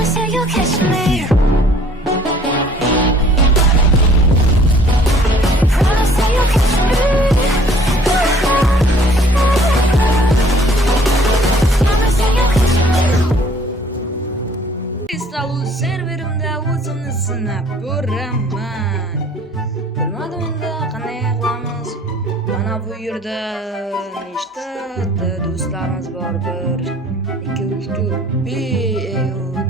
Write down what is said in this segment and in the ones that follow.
Promise that you'll catch me. Promise that you'll catch me. Promise that you'll catch me. Install serverimda o'zimni sinab ko'raman. Bilmadim endi qanday qilamiz. Mana bu yerda nechta do'stlarimiz bor? 1 2 3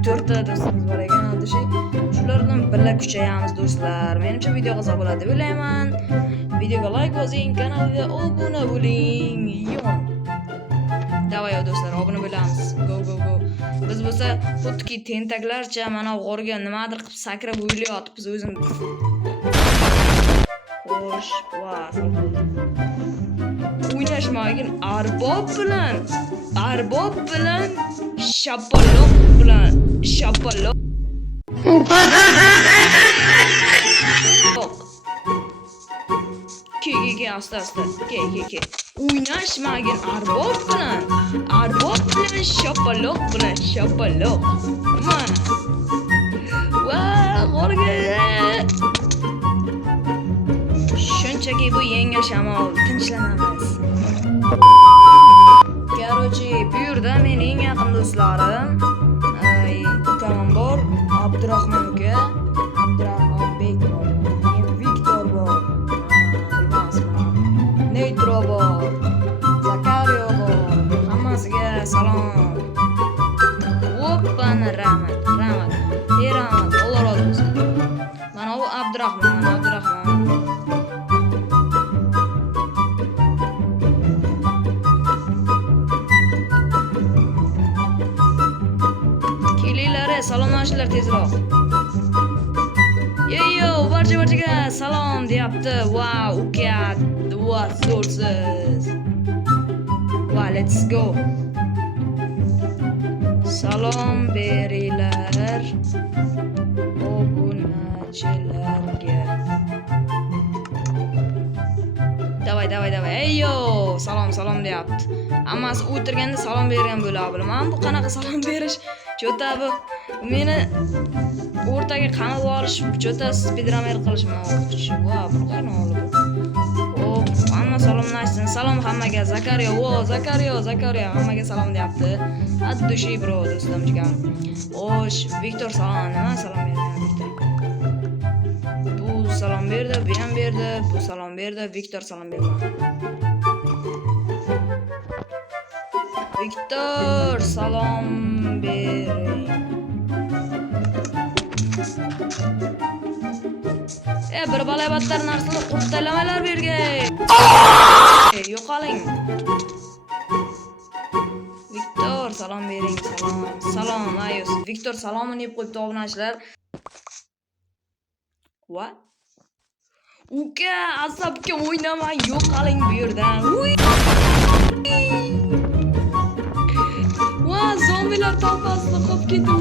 4 ta do'stimiz bor ekan, adashing. Shular bilan birga kuchayamiz do'stlar. Menimcha video yoqsa bo'ladi deb o'ylayman. Videoga like bosing, kanalga obuna bo'ling. Davay do'stlar, obuna bo'lamiz. Go. Biz bo'lsa xuddiki tentaklarcha mana g'orga nimadir qilib sakrab o'ylayotibmiz o'zimiz. Xo'sh, o'ynashmagin arbob bilan shapaloq bilan shapaloq. Ke asta ke. O'ynashmagin arbob bilan shapaloq bilan shapaloq. Mana. Va g'orga. Shunchaki bu yengil shamol, tinchlanamiz. Короче, bu yerda mening yaqin do'stlarim, ukamam bor, Abdurahmon uka, Abdurahmonbek bor, Viktor bor, bilmasman, Neytro bor, Zakariyo bor, hammasiga salom. Oppani rahmat. Rahmat, Alloh rozi bo'lsin. Mana bu Abdurahmon. Salomlashinglar tezroq. Yo, barchaga salom deyapti. Wow, uka, what zo'rsiz. Va, let's go. Salom beringlar obunachilarga. Davay. Ey yo, salom deyapti. Hammasi o'tirganda salom bergan bo'ladi. Bilaman bu qanaqa salom berish. Chota bu meni o'rtaga qamab olish, chota speedrunner qilishmoqchi. Va, bu qani olib. Hamma salomlashsin. Salom hammaga. Zakariyo hammaga salom deyapti. Addushi bro, do'stim jigan. Xo'sh, Viktor salom, nima salom berdi? Bu salom berdi, bu ham berdi, bu salom berdi, Viktor salom berdi. Viktor salom bering. Bir balay-battar narsani qurtalamaylar bergay. Yo'qoling. Viktor salom bering, salom. Ayos. Viktor salomini deb qo'yibdi obunachilar. What? Uka, asabga o'ynamang, yo'qoling bu yerdan. Va, zombilar topasida qolib ketdi.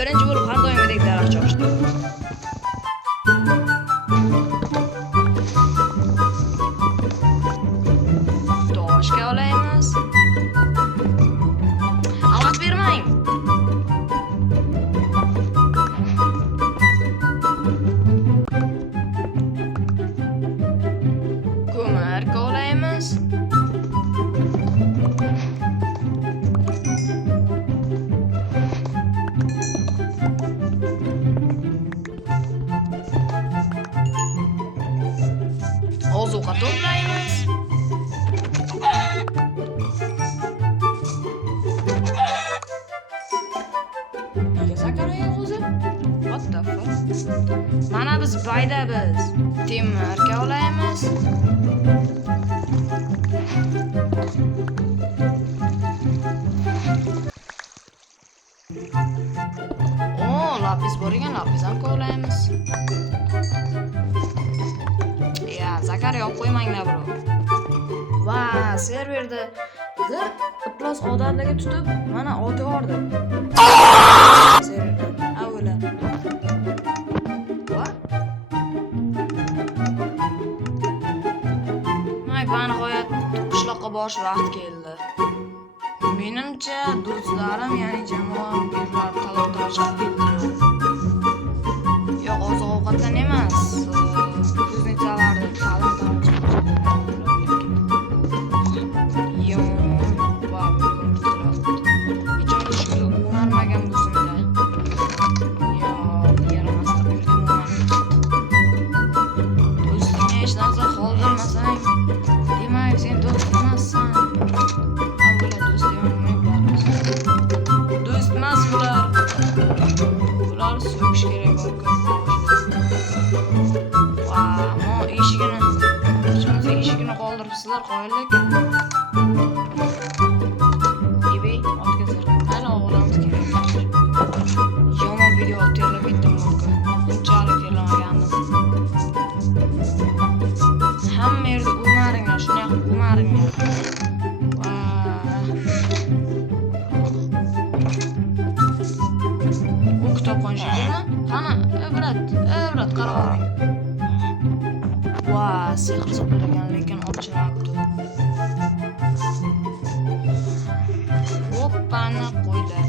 Birinchi bo'lib har doimgidek daraxt chopishdi. Toshga olaymiz. Alaq bermang. Ko'marga olaymiz. Ozuqa to'playmiz. Nega Zakariya o'zi? What the fuck? Mana biz baydamiz. Temirga olaymiz. Lapis bor ekan, lapis ham qo'yamiz. Ya, Zakariya olib qo'ymanglar bro. Va, serverda bir iflos odatlarga tutib mana otayordi. Serverda. Avvalo. Va? Nihoyat qishloqqa borish vaqti keldi. Menimcha do'stlarim, ya'ni jamoam birlar talab-toroj qilib ketdi. Yo'q, oziq-ovqatdan emas, kuznichalarda talab-toroj yomon va ichimda shu umarmagan bo'lsin-da. Yo'q, yaramasdan yurdim do'stingga hech narsa qoldirmasang, demak sen do'st emassan. Do'st emas bular. Bular so'kish kerak bo'lgan. Va, mo eshigini qoldiribsizlar, qoyillik. Ebe, ortga sir. Hali o'g'lamiz kerak. Yomon video tayyorlab ketdim bo'lgan. Bunchalik tayyorlamagandim. Hamma yerda umaringlar, shunday qilib umaringlar. Kitobxon shekilli. Qani, ibrat qarab oling. Va, sehr so'qilgan, lekin ochilmabdi. Hoppani qo'ydi.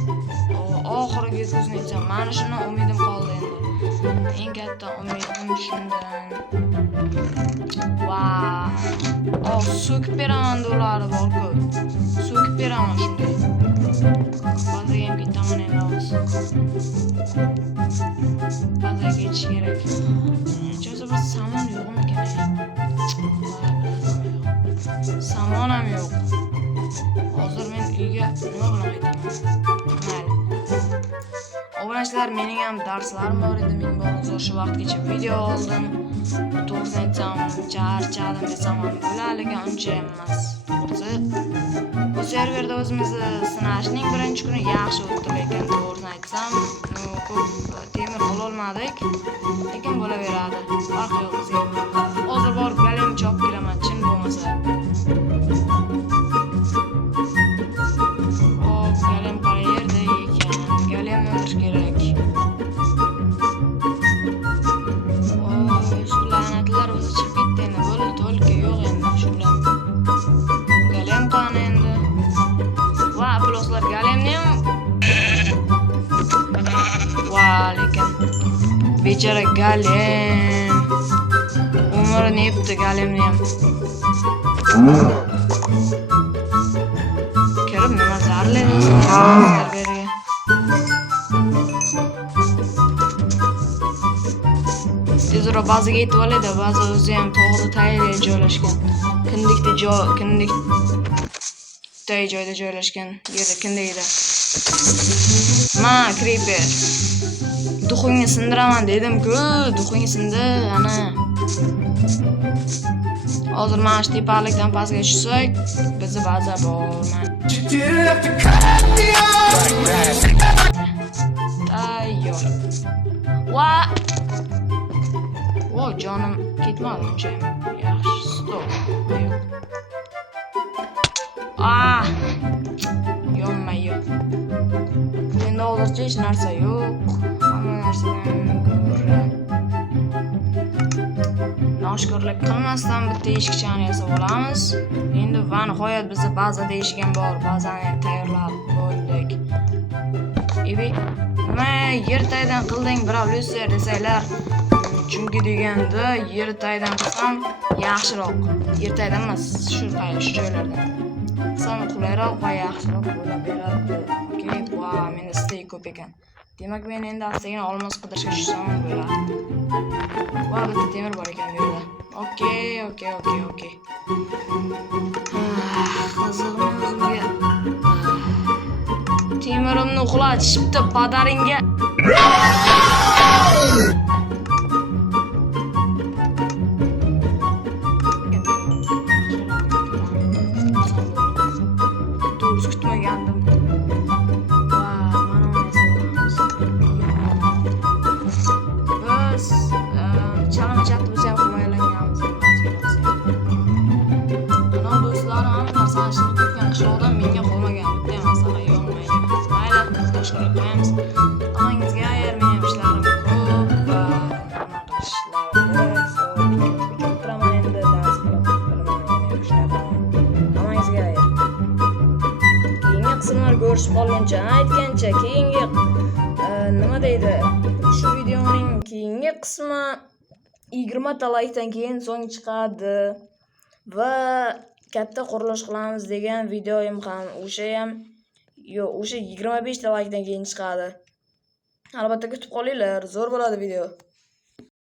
Oxirgi kuznicha. Mana shundan umidim qoldi endi. Eng katta umidim shundan. Va, so'kib beraman ularni bor-ku. So'kib beraman shunday. Bazaga ham ketaman endi hozir. Bazaga ketish kerak. Cho'sa bir samon yo'qmikan? Samon ham yo'q. Hozir men uyga nima bilan qaytaman? Mayli. Obunachilar, mening ham darslarim bor edi. Men bor shu vaqtgacha video oldim. To'g'risini aytsam, charchadim desam ham bo'larligi uncha emas. To'g'risi, bu serverda o'zimizni sinashning birinchi kuni yaxshi o'tdi, lekin to'g'risini aytsam, ko'p temir ololmadik. Lekin bo'laveradi. Farqi yo'q bizga. Hozir borib galem chopib kelaman, chin bo'lmasa. Hop, galem qayerda ekan? Galemni olish kerak. Shu la'natlar o'zi chiqib ketdi endi. Bo'ldi, to'lka yo'q endi shular. Galem qani endi. Va, ifloslar galemni ham. Va, lekin bechara galem. Umrini yebdi galemni ham. Kirib nima zararlaydi? Tezroq bazaga yetib oladi. Baza o'zi ham tog'da tayyorga joylashgan. Kindikda joyda joylashgan. Yerda kindikda. Ma, creeper. Duxingni sindiraman dedim-ku, duxingni sindi, ana. Hozir mana shu tepalikdan pastga tushsak, bizni baza bor. Tayyor. Va! Voy, jonim ketmadi uncha. Yaxshi, stop. Yo'q. Yo'q. Endi hozircha hech narsa yo'q. Hamma narsadan ko'ra. Noshkorlik qilmasdan bitta eshikchani yasab olamiz. Endi va nihoyat bizda bazada eshigim bor. Bazani tayyorlab bo'ldik. Ebe, nima yer taydan qilding, birov loser desanglar. Chunki deganda yer taydan qilsam yaxshiroq. Yer taydan emas, shu joylarda. Qilsam qulayroq va yaxshiroq bo'lib beradi. Okey, va menda stey ko'p ekan. Demak, men endi astagina olmos qidirishga tushsam bo'ladi. Va bitta temir bor ekan bu yerda. Okey. Qizig'im o'zimga. Temirimni uxlatishibdi padaringga. To'g'ri kutmagandim. Biz chalama chatni biz ham himoyalanganmiz. Ana do'stlar, hamma aytgancha keyingi nima deydi? Shu videoning keyingi qismi 20 ta likedan keyin so'ng chiqadi va katta qurilish qilamiz degan videoyim ham o'sha 25 ta likedan keyin chiqadi. Albatta kutib qolinglar, zo'r bo'ladi video.